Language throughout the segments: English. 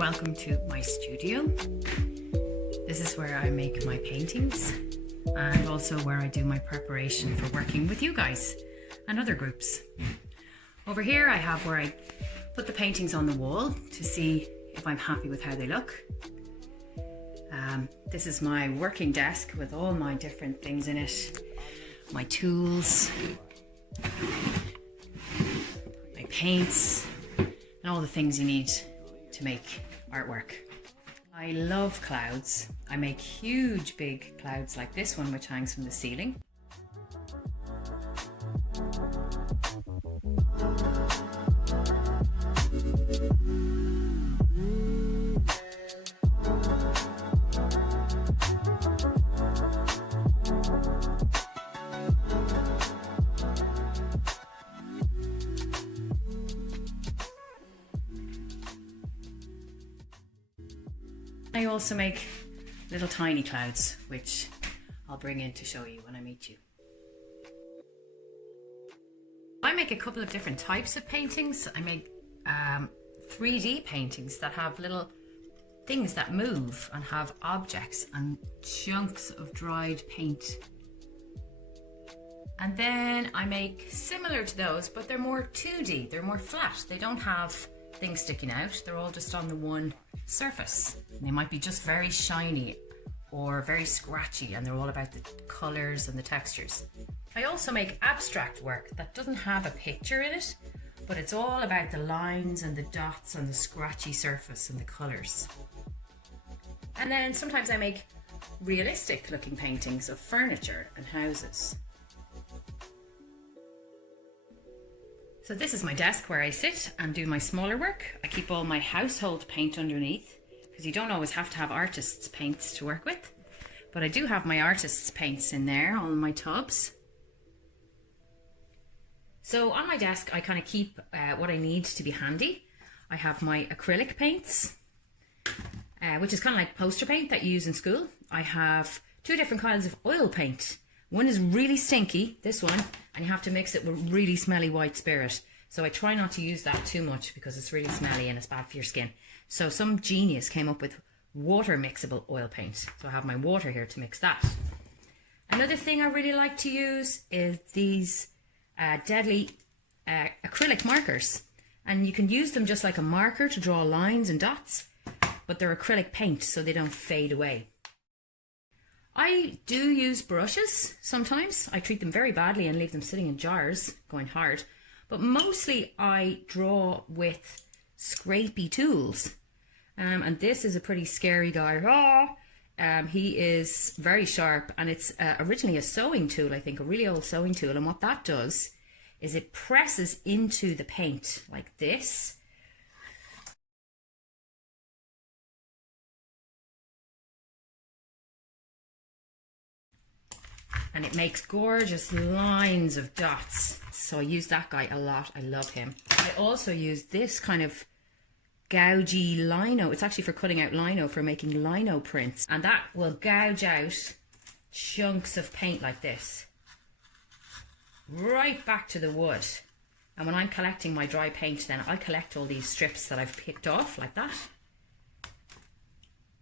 welcome to my studio. This is where I make my paintings and also where I do my preparation for working with you guys and other groups. Over here I have where I put the paintings on the wall to see if I'm happy with how they look. This is my working desk with all my different things in it. My tools, my paints, and all the things you need to make artwork. I love clouds. I make huge big clouds like this one, which hangs from the ceiling. I also make little tiny clouds, which I'll bring in to show you when I meet you. I make a couple of different types of paintings. I make 3D paintings that have little things that move and have objects and chunks of dried paint. And then I make similar to those, but they're more 2D, they're more flat. They don't have things sticking out, they're all just on the one surface. And they might be just very shiny or very scratchy, and they're all about the colours and the textures. I also make abstract work that doesn't have a picture in it, but it's all about the lines and the dots and the scratchy surface and the colours. And then sometimes I make realistic looking paintings of furniture and houses. So this is my desk where I sit and do my smaller work. I keep all my household paint underneath because you don't always have to have artists' paints to work with. But I do have my artists' paints in there, all in my tubs. So on my desk I kind of keep what I need to be handy. I have my acrylic paints, which is kind of like poster paint that you use in school. I have two different kinds of oil paint. One is really stinky, this one, and you have to mix it with really smelly white spirit. So I try not to use that too much because it's really smelly and it's bad for your skin. So some genius came up with water mixable oil paint. So I have my water here to mix that. Another thing I really like to use is these deadly acrylic markers. And you can use them just like a marker to draw lines and dots, but they're acrylic paint so they don't fade away. I do use brushes sometimes. I treat them very badly and leave them sitting in jars going hard, but mostly I draw with scrapey tools. And this is a pretty scary guy. He is very sharp, and it's originally a sewing tool, I think, a really old sewing tool. And what that does is it presses into the paint like this. And it makes gorgeous lines of dots. So I use that guy a lot. I love him. I also use this kind of gougey lino. It's actually for cutting out lino, for making lino prints. And that will gouge out chunks of paint like this, right back to the wood. And when I'm collecting my dry paint, then I'll collect all these strips that I've picked off like that.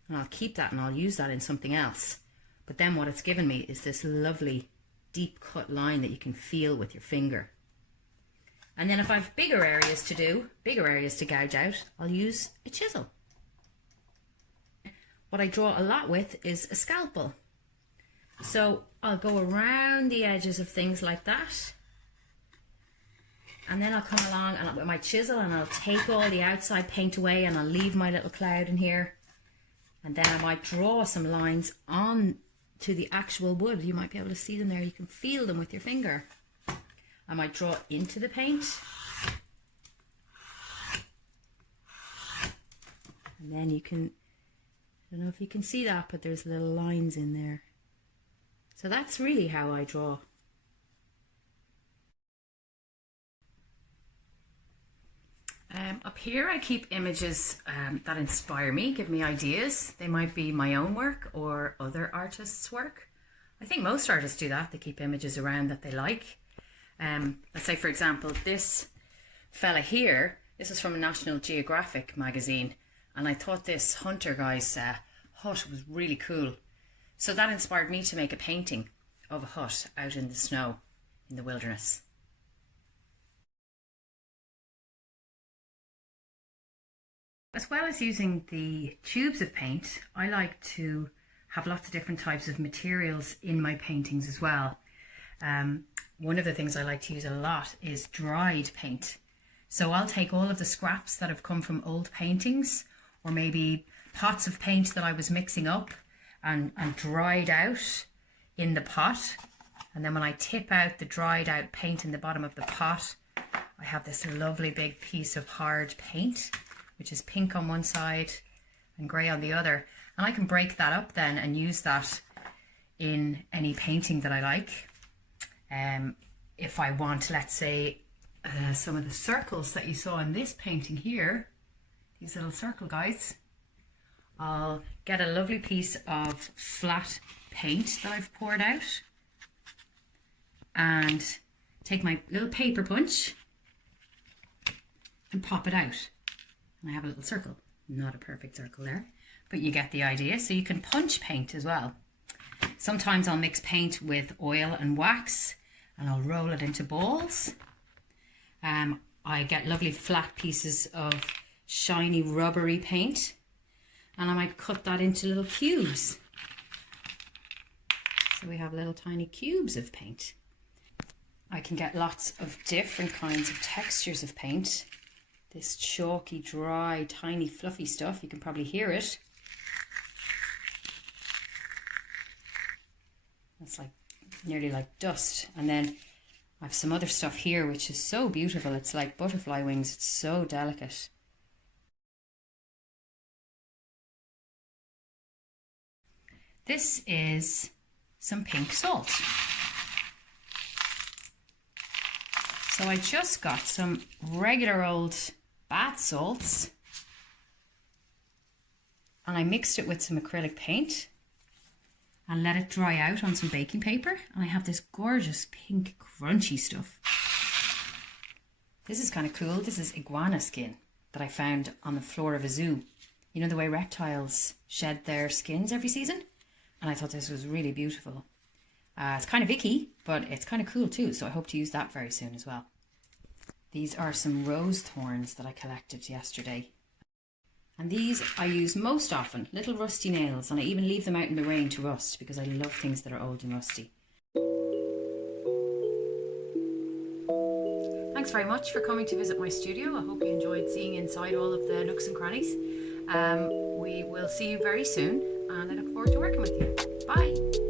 And I'll keep that and I'll use that in something else. But then what it's given me is this lovely deep cut line that you can feel with your finger. And then if I have bigger areas to do, bigger areas to gouge out, I'll use a chisel. What I draw a lot with is a scalpel. So I'll go around the edges of things like that. And then I'll come along and with my chisel and I'll take all the outside paint away and I'll leave my little cloud in here. And then I might draw some lines on to the actual wood. You might be able to see them there. You can feel them with your finger. I might draw into the paint. And then you can, I don't know if you can see that, but there's little lines in there. So that's really how I draw. Up here I keep images that inspire me, give me ideas. They might be my own work or other artists' work. I think most artists do that. They keep images around that they like. Let's say, for example, this fella here, this is from a National Geographic magazine, and I thought this hunter guy's hut was really cool. So that inspired me to make a painting of a hut out in the snow in the wilderness. As well as using the tubes of paint, I like to have lots of different types of materials in my paintings as well. One of the things I like to use a lot is dried paint. So I'll take all of the scraps that have come from old paintings, or maybe pots of paint that I was mixing up and dried out in the pot. And then when I tip out the dried out paint in the bottom of the pot, I have this lovely big piece of hard paint, which is pink on one side and grey on the other. And I can break that up then and use that in any painting that I like. If I want, let's say, some of the circles that you saw in this painting here, these little circle guys, I'll get a lovely piece of flat paint that I've poured out and take my little paper punch and pop it out. And I have a little circle. Not a perfect circle there, but you get the idea. So you can punch paint as well. Sometimes I'll mix paint with oil and wax and I'll roll it into balls. I get lovely flat pieces of shiny rubbery paint and I might cut that into little cubes. So we have little tiny cubes of paint. I can get lots of different kinds of textures of paint. This chalky, dry, tiny, fluffy stuff, you can probably hear it. It's like nearly like dust. And then I have some other stuff here which is so beautiful. It's like butterfly wings. It's so delicate. This is some pink salt. So I just got some regular old bath salts and I mixed it with some acrylic paint and let it dry out on some baking paper, and I have this gorgeous pink crunchy stuff. This is kind of cool. This is iguana skin that I found on the floor of a zoo. You know the way reptiles shed their skins every season? And I thought this was really beautiful. It's kind of icky, but it's kind of cool too, so I hope to use that very soon as well. These are some rose thorns that I collected yesterday. And these I use most often, little rusty nails, and I even leave them out in the rain to rust because I love things that are old and rusty. Thanks very much for coming to visit my studio. I hope you enjoyed seeing inside all of the nooks and crannies. We will see you very soon and I look forward to working with you. Bye!